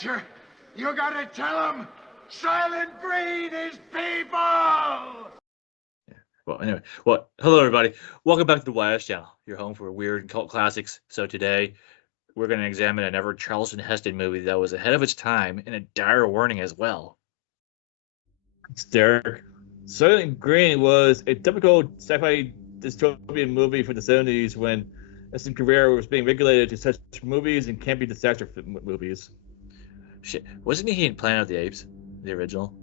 Fletcher. You gotta tell him Soylent Green is people! Well, anyway, hello everybody. Welcome back to the YS channel, your home for weird and cult classics. So today, we're going to examine another Charleston Heston movie that was ahead of its time and a dire warning as well. It's Derek. Soylent Green was a typical sci-fi dystopian movie from the 70s when Heston's career was being regulated to such movies and campy disaster movies. Shit, wasn't he in Planet of the Apes, the original?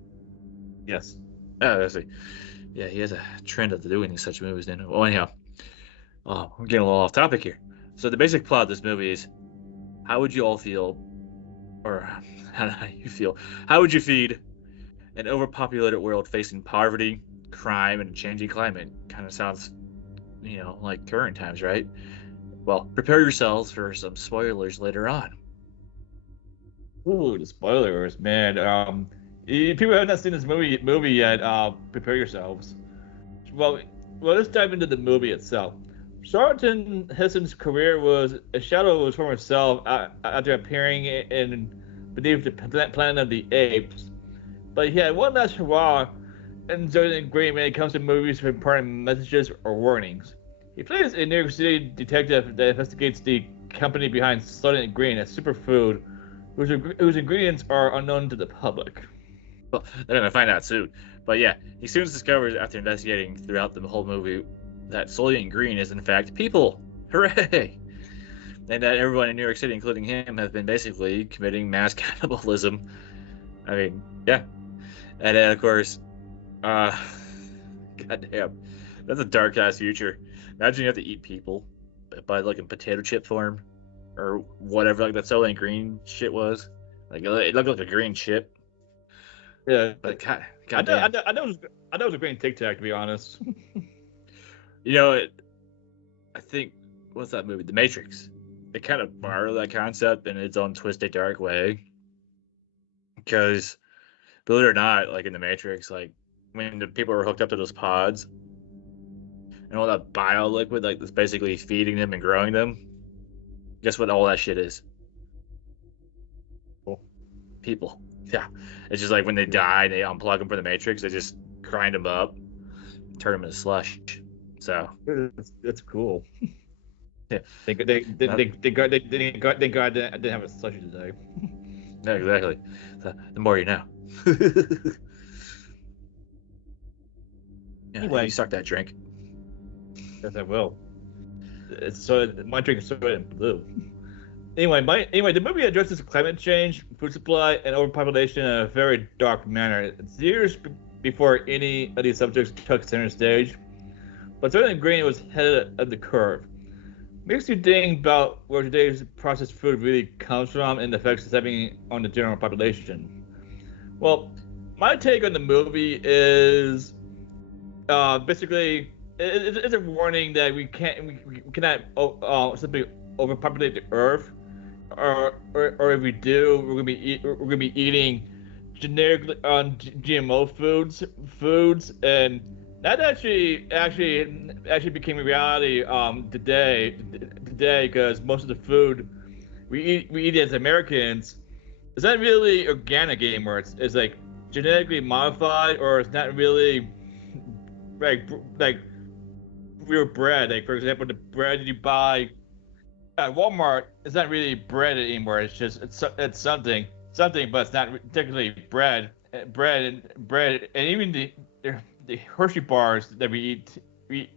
Yes. Oh, I see. Yeah, he has a trend of doing such movies then. Well, anyhow, I'm getting a little off topic here. So the basic plot of this movie is, how would you all feel, or how do you feel? How would you feed an overpopulated world facing poverty, crime, and a changing climate? Kind of sounds, like current times, right? Well, prepare yourselves for some spoilers later on. Ooh, the spoilers, man. If people have not seen this movie yet, prepare yourselves. Well, let's dive into the movie itself. Charleton Heston's career was a shadow of his former self after appearing in beneath the Planet of the Apes. But he had one last hurrah and Soylent Green when it comes to movies for important messages or warnings. He plays a New York City detective that investigates the company behind Soylent Green, a superfood whose ingredients are unknown to the public. Well, they're gonna find out soon. But yeah, he soon discovers after investigating throughout the whole movie that Soylent Green is in fact people. Hooray! And that everyone in New York City, including him, have been basically committing mass cannibalism. I mean, yeah. And then of course, goddamn, that's a dark ass future. Imagine you have to eat people by like in potato chip form or whatever, like that Soylent Green shit was. Like it looked like a green chip. Yeah, but God I damn. know it was a green Tic Tac, to be honest. I think, what's that movie? The Matrix. It kind of borrowed that concept in its own twisted, dark way. Because, believe it or not, like in the Matrix, like when the people were hooked up to those pods and all that bio liquid, like that's basically feeding them and growing them. Guess what all that shit is? People. Yeah. It's just like when they die, they unplug them from the Matrix, they just grind them up, turn them into slush. So that's cool. Yeah. Thank God they didn't have a slushy today. Yeah, exactly. So, the more you know. Yeah, Anyway, you suck that drink. Yes, I will. My drink is soda and blue. Anyway, the movie addresses climate change, food supply, and overpopulation in a very dark manner. It's years before any of these subjects took center stage, but Soylent Green was ahead of the curve. Makes you think about where today's processed food really comes from and the effects it's having on the general population. Well, my take on the movie is basically it's a warning that we cannot simply overpopulate the earth. Or if we do, we're gonna be eating generically GMO foods, and that actually became a reality today because most of the food we eat as Americans is not really organic anymore. It's like genetically modified, or it's not really like real bread. Like, for example, the bread you buy at Walmart, it's not really bread anymore. It's just it's something, but it's not technically bread, and even the Hershey bars that we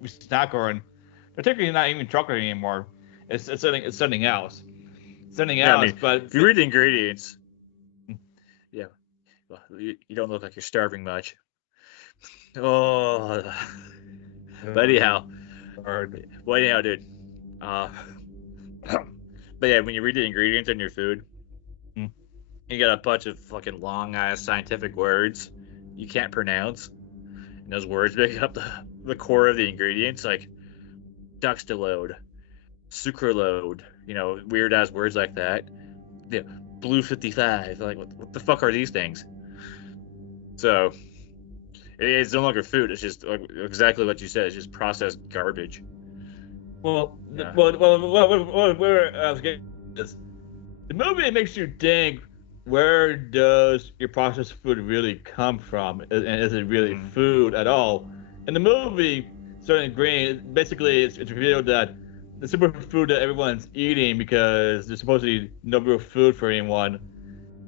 snack on, they're technically not even chocolate anymore. It's something else. Yeah, I mean, but if you read the ingredients, yeah, well, you don't look like you're starving much. Oh, but anyhow, dude. But yeah, when you read the ingredients on your food, you got a bunch of fucking long ass scientific words you can't pronounce, and those words make up the core of the ingredients, like duxtalode, sucralode, weird ass words like that. Yeah, blue 55. Like, what the fuck are these things? So it's no longer food. It's just like exactly what you said. It's just processed garbage. Well, Yeah. where I was getting this, the movie makes you think where does your processed food really come from? And is it really food at all? In the movie, Soylent Green, basically it's revealed that the superfood that everyone's eating because there's supposedly no real food for anyone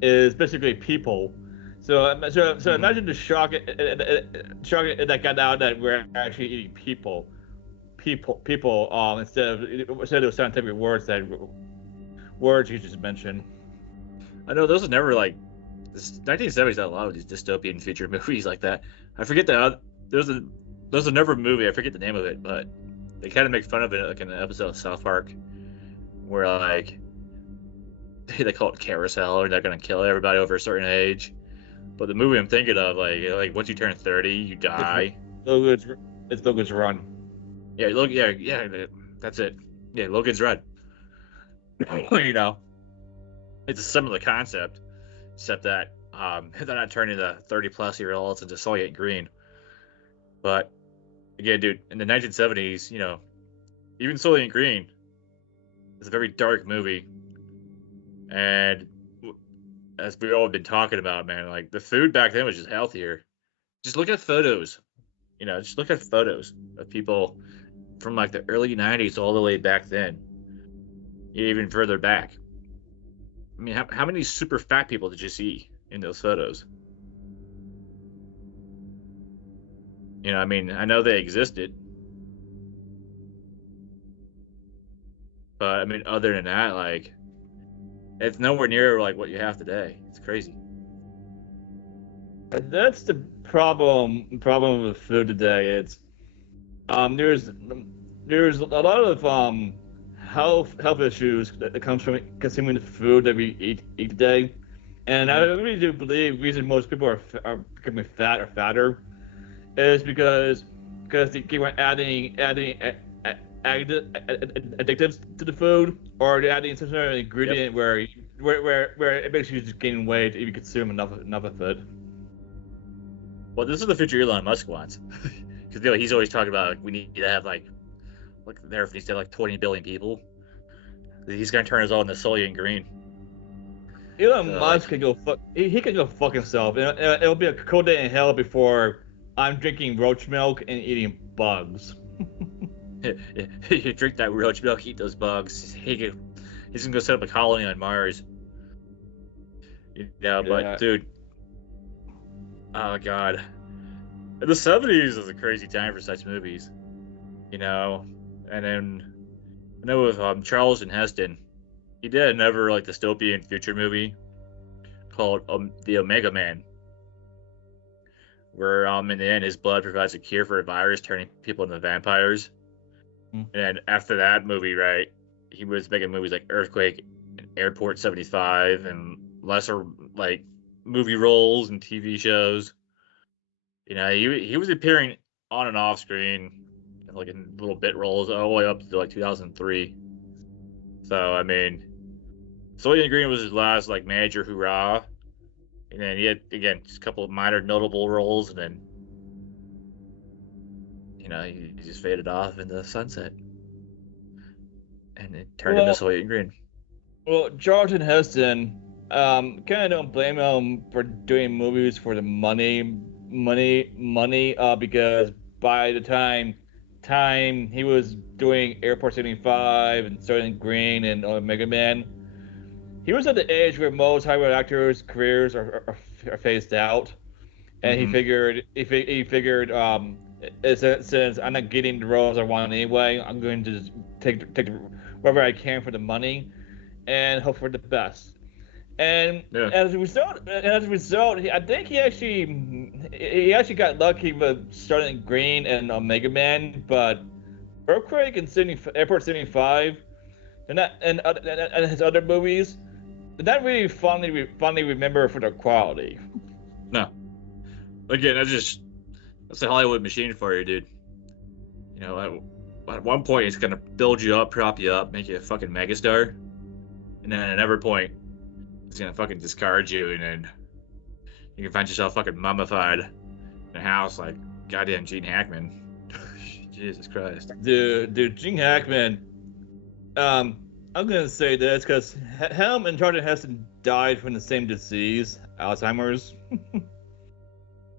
is basically people. So imagine the shock that got out that we're actually eating people, instead of scientific words you just mentioned. I know those are never like this 1970s had a lot of these dystopian future movies like that. I forget there's a never movie. I forget the name of it, but they kind of make fun of it like in an episode of South Park where like they call it carousel or they're gonna kill everybody over a certain age. But the movie I'm thinking of, like once you turn 30, you die. It's Logan's Run. Yeah, yeah, that's it. Yeah, Logan's Run. You know, it's a similar concept, except that they're not turning the 30-plus-year-olds into Soylent Green. But again, dude, in the 1970s, you know, even Soylent Green is a very dark movie, and as we all have been talking about, man, like the food back then was just healthier. Just look at photos, you know, just look at photos of people from like the early 90s all the way back then, even further back. I mean, how many super fat people did you see in those photos? You know, I mean, I know they existed, but I mean, other than that, like, it's nowhere near like what you have today. It's crazy. That's the problem with food today. It's there's a lot of health issues that comes from consuming the food that we eat today, and I really do believe the reason most people are becoming fat or fatter is because they keep on adding additives to the food, or they're adding some sort of ingredient where it makes you just gain weight if you consume enough of it. Well, this is the future Elon Musk wants, because you know, he's always talking about like, we need to have like the Earth needs to have like 20 billion people. He's gonna turn us all into Soylent Green. Elon Musk can go fuck. He can go fuck himself. It'll be a cold day in hell before I'm drinking roach milk and eating bugs. You drink that roach milk, eat those bugs. He's gonna go set up a colony on Mars. You know, but dude, oh god, the 70s was a crazy time for such movies. You know, and then I know with Charleston Heston, he did another like dystopian future movie called The Omega Man, where in the end his blood provides a cure for a virus turning people into vampires. And after that movie, right, he was making movies like Earthquake and Airport 75 and lesser like movie roles and TV shows. You know, he was appearing on and off screen, like in little bit roles all the way up to like 2003. So I mean, Soylent Green was his last like major hurrah, and then he had again just a couple of minor notable roles, and then you know he just faded off in the sunset, and it turned into Soylent Green. Well, Charleton Heston, kind of don't blame him for doing movies for the money, because by the time he was doing Airport 75 and Soylent Green and Omega Man, he was at the age where most Hollywood actors' careers are phased out, and he figured since I'm not getting the roles I want anyway, I'm going to just take whatever I can for the money, and hope for the best. And as a result, I think he actually got lucky with Charleton Green and Omega Man, but Earthquake and Airport 75, and his other movies, they're not really fondly remember for their quality. No. Again, that's a Hollywood machine for you, dude. You know, at one point it's gonna build you up, prop you up, make you a fucking megastar, and then at another point it's gonna fucking discard you, and then you can find yourself fucking mummified in a house like goddamn Gene Hackman. Jesus Christ. Dude, Gene Hackman. I'm gonna say this because him and Charleton Heston died from the same disease, Alzheimer's.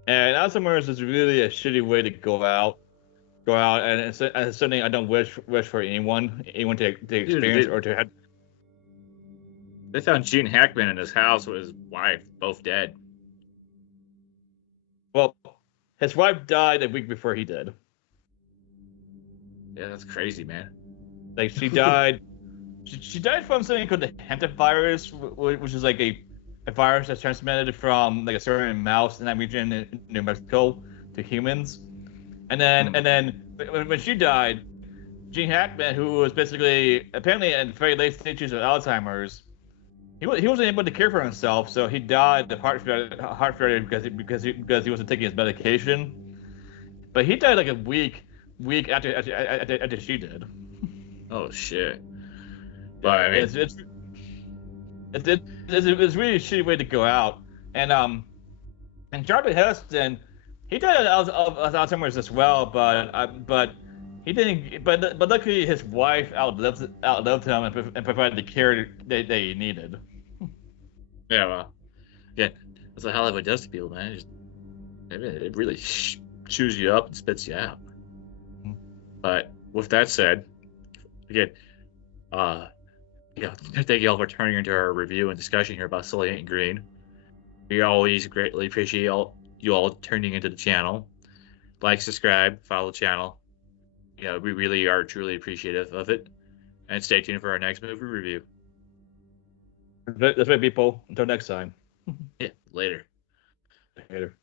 And Alzheimer's is really a shitty way to go out, and it's something I don't wish for anyone to experience or to have. They found Gene Hackman in his house with his wife, both dead. Well, his wife died a week before he did. Yeah, that's crazy, man. Like she died, she died from something called the hantavirus, which is like a virus that's transmitted from like a certain mouse in that region in New Mexico to humans. And then when she died, Gene Hackman, who was basically apparently in very late stages of Alzheimer's, he wasn't able to care for himself, so he died of heart failure because he wasn't taking his medication. But he died like a week after she did. Oh shit! But I mean, it's really a shitty way to go out. And Charleton Heston, he died of Alzheimer's as well, but he didn't. But luckily his wife outlived him and provided the care that he needed. yeah, well, yeah, that's what Hollywood does to people, man. It really chews you up and spits you out. But with that said, again, thank you all for turning into our review and discussion here about Soylent Green. We always greatly appreciate you all turning into the channel. Like, subscribe, follow the channel. We really are truly appreciative of it. And stay tuned for our next movie review. That's right, people. Until next time. Yeah, later. Later.